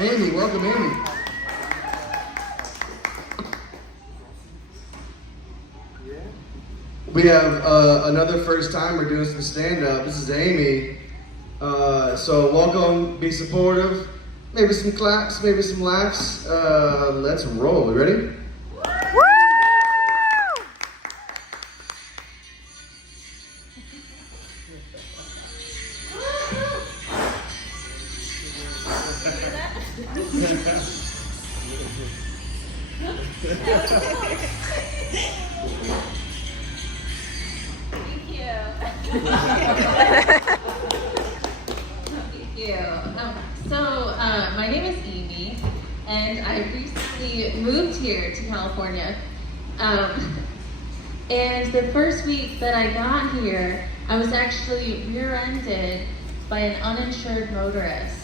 Amy, welcome Amy. We have another first timer doing some stand-up. This is Amy. So welcome, be supportive. Maybe some claps, maybe some laughs. Let's roll. You ready? Thank you. Thank you. My name is Amy, and I recently moved here to California. And the first week that I got here, I was actually rear-ended by an uninsured motorist.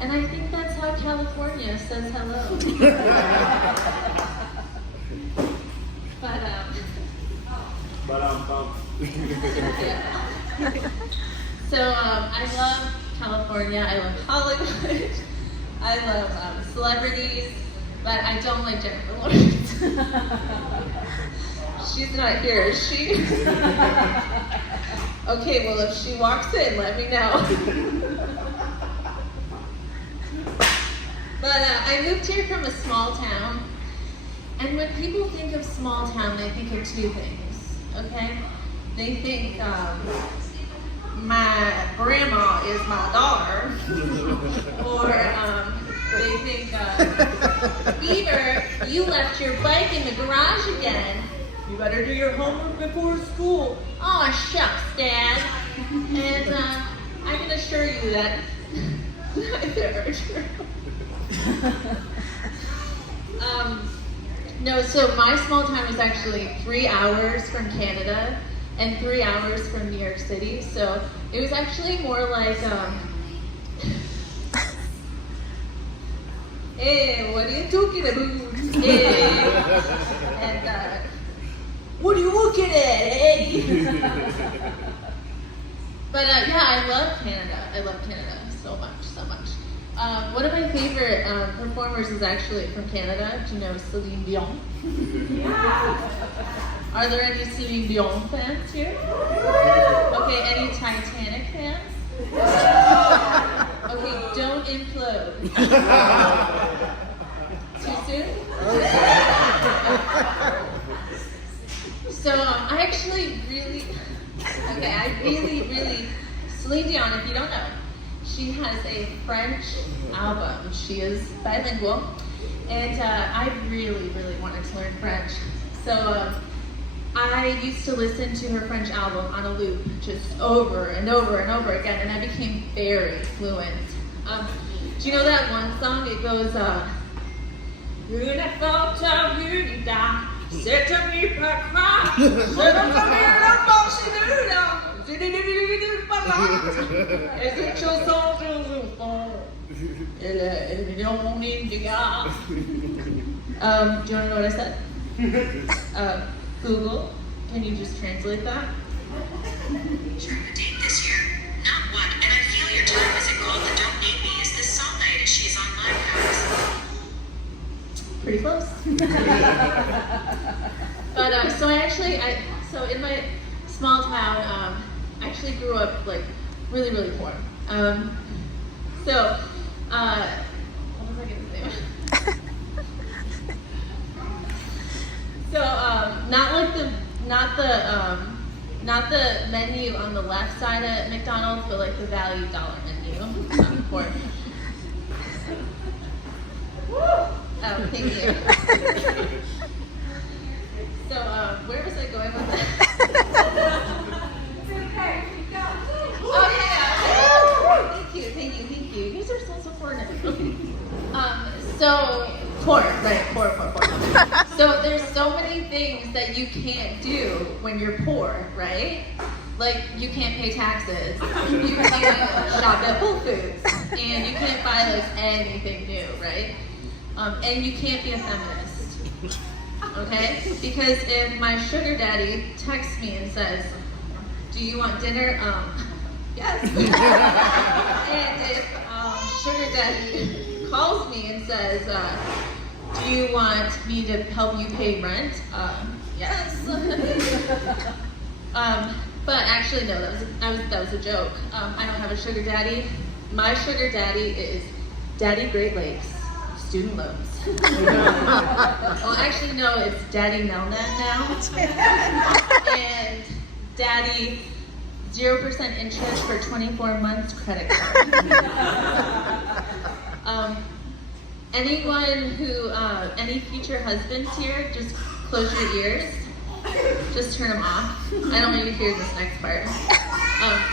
And I think that's how California says hello. I love California. I love Hollywood. I love celebrities, but I don't like Jennifer Lawrence. She's not here, is she? Okay, well, if she walks in, let me know. But I moved here from a small town, and when people think of small town, they think of two things, okay? They think my grandma is my daughter, or they think, Beaver, you left your bike in the garage again. You better do your homework before school. Oh, shucks, Dad. And I can assure you that neither are true. No, so my small town is actually 3 hours from Canada and 3 hours from New York City. So it was actually more like, hey, what are you talking about? Hey. And, what are you looking at, hey? But yeah, I love Canada. I love Canada so much, so much. One of my favorite performers is actually from Canada. Do you know Celine Dion? Yeah. Are there any Celine Dion fans here? Okay, any Titanic fans? Okay, don't implode. Too soon? So I really, Celine Dion, if you don't know, she has a French album. She is bilingual, and I really wanted to learn French. So I used to listen to her French album on a loop, just over and over and over again, and I became very fluent. Do you know that one song? It goes, Une photo unida, c'est un hypocrite, c'est un et cette chanson toujours fond, elle est mon indiga. Do you want to know what I said? Google, can you just translate that? Sure, the date this year. Not what, and I feel your time. Is it called the Don't Need Me? Is this song night? Is she is on live house? Pretty close. But so in my small town, I actually grew up like really poor. What was I gonna say? So not the menu on the left side at McDonald's, but like the value dollar menu for. Thank you. So where was I going with that? Okay, keep going. Oh yeah. Thank you. You guys are so supportive. So poor. So there's so many things that you can't do when you're poor, right? Like you can't pay taxes, you can't shop at Whole Foods, and you can't buy like anything new, right? And you can't be a feminist, okay? Because if my sugar daddy texts me and says, "Do you want dinner?" Yes. And if sugar daddy calls me says, do you want me to help you pay rent? Yes. But actually, no, that was a joke. I don't have a sugar daddy. My sugar daddy is Daddy Great Lakes, student loans. Well, actually, no, it's Daddy Nelnet now. And Daddy 0% interest for 24 months credit card. Anyone who, any future husbands here, just close your ears. Just turn them off. I don't want you to hear this next part.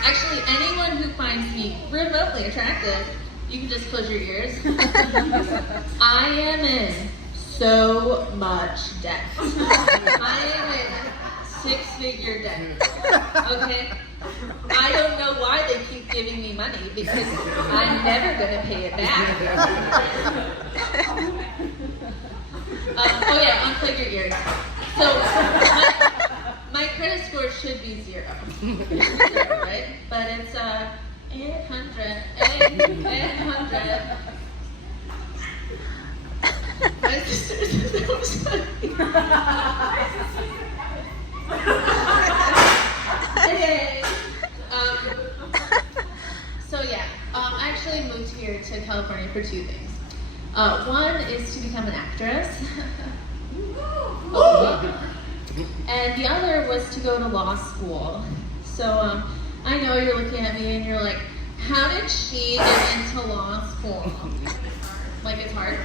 Actually, anyone who finds me remotely attractive, you can just close your ears. I am in so much debt. I am in 6-figure debt. Okay? I don't know why they keep giving me money because I'm never going to pay it back. Oh yeah, unplug your ears. So my credit score should be 0, right? But it's 800. My sister says that was funny. Hey. So yeah, I actually moved here to California for 2 things. One is to become an actress. And the other was to go to law school. So I know you're looking at me and you're like, how did she get into law school? Like it's hard.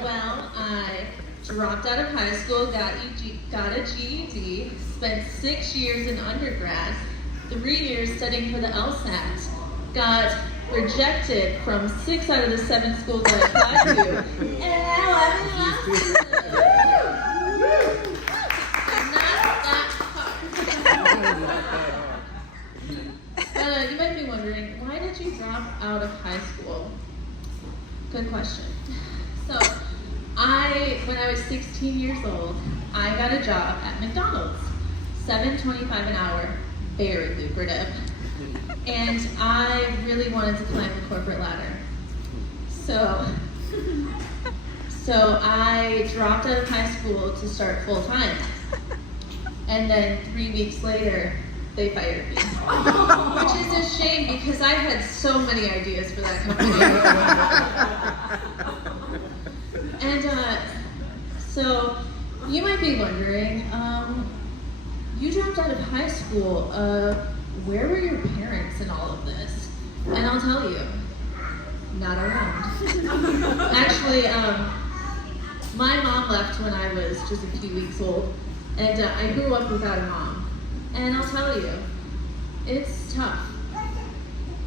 Well, I dropped out of high school, got a GED, spent 6 years in undergrad, 3 years studying for the LSAT, got rejected from 6 out of the 7 schools I applied to, and now I'm in law school. Not that hard. But you might be wondering, why did you drop out of high school? Good question. So, when I was 16 years old, I got a job at McDonald's, $7.25 an hour, very lucrative. And I really wanted to climb the corporate ladder. So I dropped out of high school to start full time. And then 3 weeks later, they fired me. Which is a shame because I had so many ideas for that company. And so you might be wondering, you dropped out of high school. Where were your parents in all of this? And I'll tell you, not around. Actually, my mom left when I was just a few weeks old, and I grew up without a mom. And I'll tell you, it's tough.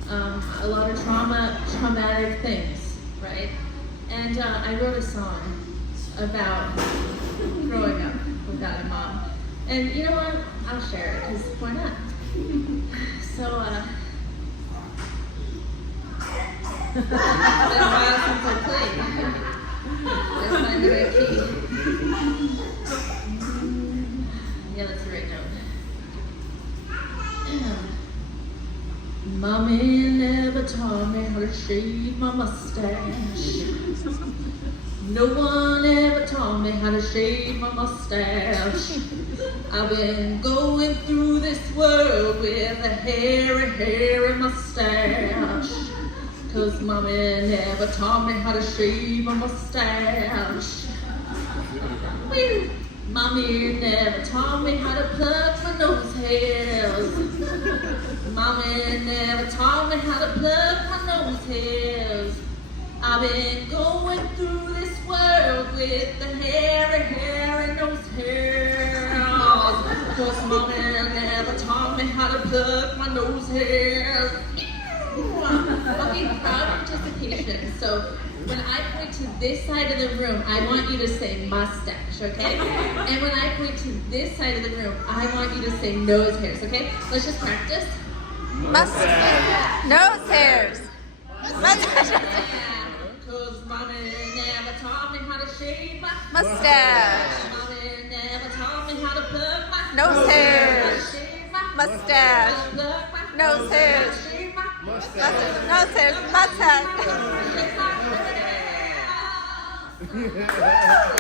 A lot of traumatic things, right? And I wrote a song about growing up without a mom. And you know what? I'll share it, because why not? So, it's been a while since I played. Let's find the right key. Yeah, that's the right note. Mommy never taught me how to shave my mustache. No one ever taught me how to shave my mustache. I've been going through this world with a hairy mustache. 'Cause mommy never taught me how to shave my mustache. Woo! Mommy never taught me how to pluck my nose hairs. Mommy never taught me how to pluck my nose hairs. I've been going through this world with the hairy nose hairs. 'Cause mommy never taught me how to pluck my nose hairs. Okay, crowd participation. So when I point to this side of the room, I want you to say mustache, okay? And when I point to this side of the room, I want you to say nose hairs, okay? Let's just practice. Mustache. Nose hairs. Mustache. Cause mommy never taught me how to shave my Mustache. Mommy never taught me how to pluck my Nose hairs. Mustache. Pluck my Nose hairs. shave my Nose hairs. Mustache. Hey.